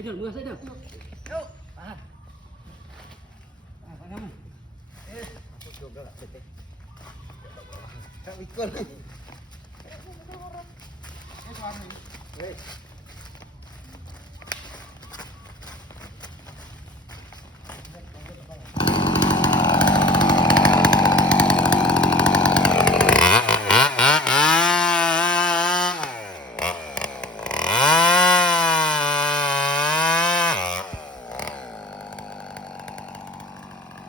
Ayo, mưa sẽ được. Yuk. Tahan. Kamu. Aku juga lah, Tete. Kak ikut. Suami.